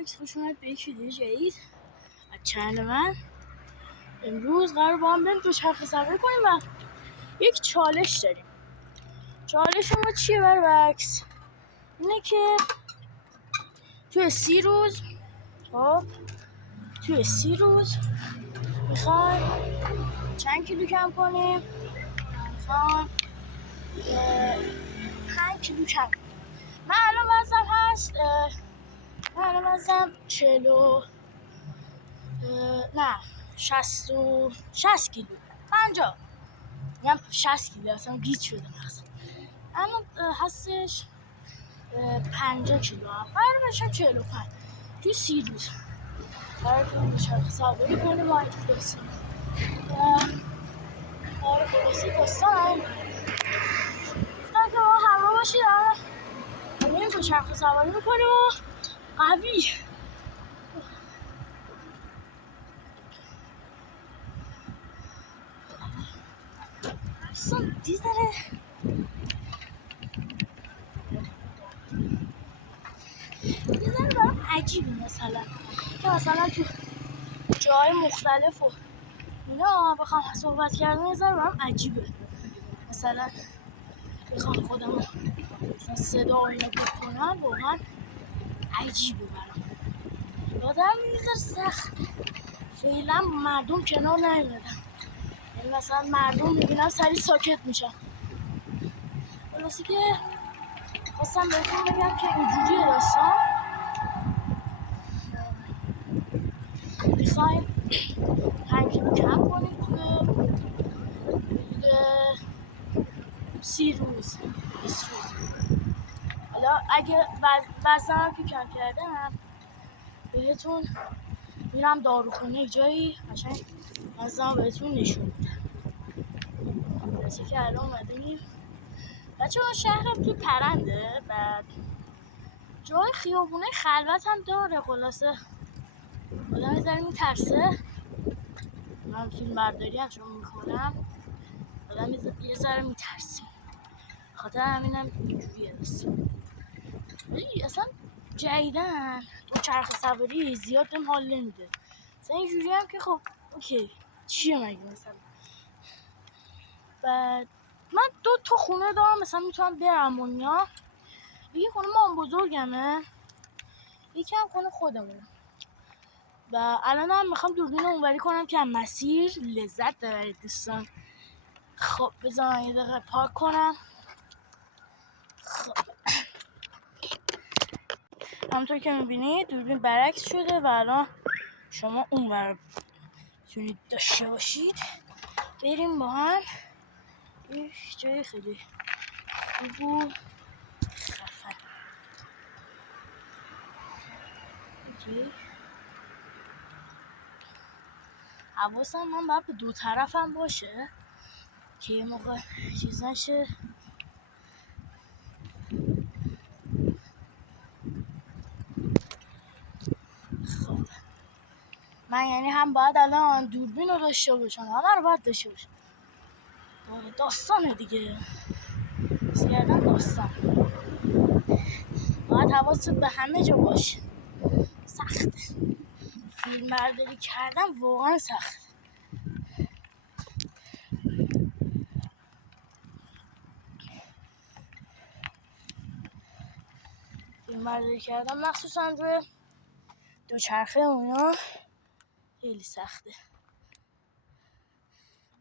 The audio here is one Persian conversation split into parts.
عکس خوش اومد به یک ویدیو جدید از چنل من. امروز قرار با هم بریم دوچرخه سواری کنیم و یک چالش داریم. چالش ما چیه برعکس؟ اینه که توی 30 روز میخوایم چند کیلو کم کنیم؟ میخوایم 5 کیلو کم کنیم. من الان وزنم هست من الان وزنم 60 کیلو 50 میگم 60 کیلو اصلا گیج شده مغزم. الان هستش 50 کیلو قرار بشم 45 توی 30 روز قرار کنیم دوچرخه سواری کنیم با اینکه داستان خلاصی داستان همین گفتم که ما همراه باشید بریم دوچرخه سواری میکنیم و قوی اصلا دیزاره برام عجیبه مثلا که مثلا تو جای مختلف و اینا بخوام صحبت کردن یه ذره برام عجیبه. مثلا بخوام خودم مثلا صدا اینا بکنم واقعا عجیبه برام. آدم یه ذره سخت فعلا مردم کنار نیومدن، یعنی مثلا مردم میبینم سریع ساکت میشن. خلاصی که خواستم بهتون بگم که اینجوریه داستان. میخوایم 5 کیلو کم کنیم توی 30 روز 20 روز. حالا اگه وزنم که کم کردم بهتون میرم داروخونه جایی قشنگ وزنم بهتون نشون میدم. مثل که الان اومدیم بچه ها شهرم تو پرنده، بعد جای خیابونه خلوت هم داره. خلاصه آدم یه ذره میترسه. من فیلم برداری هم چون میکنم آدم یه ذره میترسه، خاطر همینم اینجوریه داستان. اصلا جدیدن دوچرخه سواری زیاد بهم حال نمیده. مثلا اینجوری هم که خب اوکی چیه مگه مثلا. بعد من 2 تا خونه دارم مثلا میتونم برم اونجا. یکی خونه مام بزرگمه، یکی هم خونه خودمونه. و الان هم میخوام دوربین رو اونوری کنم که هم مسیر لذت ببرید دوستان. خب بذارم یه دقیقه پارک کنم. خب همونطور که میبینید دوربین برعکس شده و الان شما اونور میتونید داشته باشید. بریم با هم یک جای خیلی خوب و خفن. اوکی حواسم من باید به 2 طرفم باشه که یه موقع چیز نشه. خب من یعنی هم باید الان دوربین رو داشته باشم همه رو باید داشته باشم. داستانه دیگه، کردن داستان باید حواست به همه جا باشه. سخته فیلم برداری کردن، واقعا سخت. فیلم برداری کردن مخصوصا روی دوچرخه اونا خیلی سخته.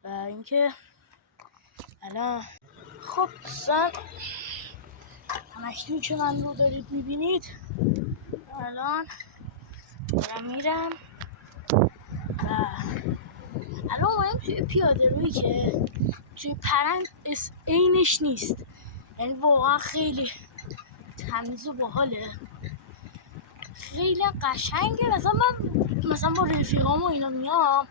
و اینکه الان خب دوستان همکنون که من رو دارید میبینید الان دارم میرم و الان اومدیم توی پیاده روی که توی پرند عینش نیست، یعنی واقعا خیلی تمیز و باحاله، خیلی قشنگه. مثلا با رفیقام و اینا میام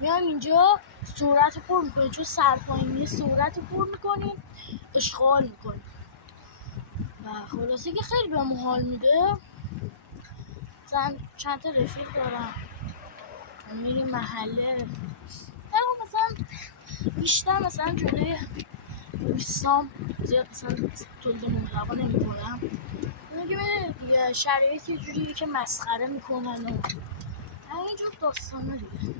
اینجا صورت رو پر میکنیم، چون سرپایینی صورت رو پر میکنیم اشغال میکنیم و خلاصه که خیلی بهم حال میده. چند تا رفیق دارم میریم محله مثلا بیشتر مثلا جلوی دوستام زیاد مثلا تولید محتوا نمیکنم، دیگه بده دیگه شرایط یه جوریه که مسخره میکنن و همینجور داستانه دیگه.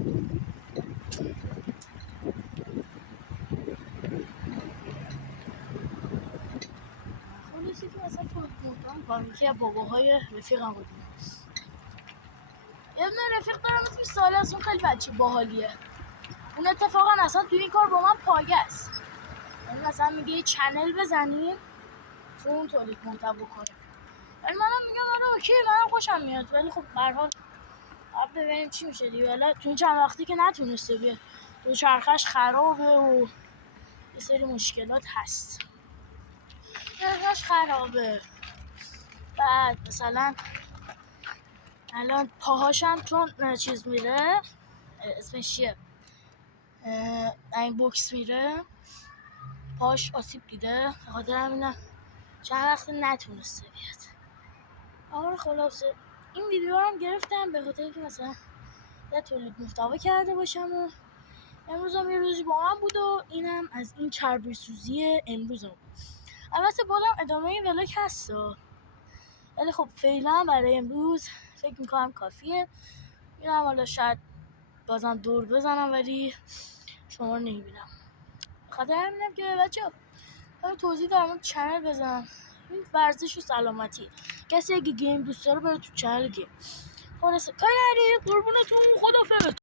خلاصی که مثلا تو مردان با یکی از باباهای رفیقم بودیم. یه دونه رفیق دارم اسمش ساله است، اون خیلی بچه باحالیه. اون اتفاقا اصلا توی این کار با من پایه است. یعنی مثلا میگه یه چنل بزنیم تو اون تولید محتوا کنیم. ولی منم میگم آره اوکی، منم خوشم میاد، ولی خب به هر حال ببینیم چی میشه دیگه. حالا تو این چند وقتی که نتونسته بیاد، دوچرخه‌اش خرابه و یه سری مشکلات هست. دوچرخه‌اش خرابه، بعد مثلا الان پاهاشم چون چیز میره، اسمش چیه، این بوکس میره، پاش آسیب دیده، خاطر همینم چند وقت نتونسته بیاد. آره خلاصه این ویدیو هم گرفتم به خاطر اینکه مثلا یه تولید محتوا کرده باشم و امروز هم یه روزی با من بود و اینم از این چربی سوزی امروزم. البته بازم ادامه این ولاگ هست ولی خب فعلا برای امروز فکر میکنم کافیه. میرم حالا شاید بازم دور بزنم ولی شما رو نمیبینم. خاطر همینم که بچه همین توضیح در مورد چنل بزنم، این ورزش و سلامتی. کسی اگه گیم دوست داره بره تو چنل گیم. خلاصه کاری نداری، قربونتون، خدافظ.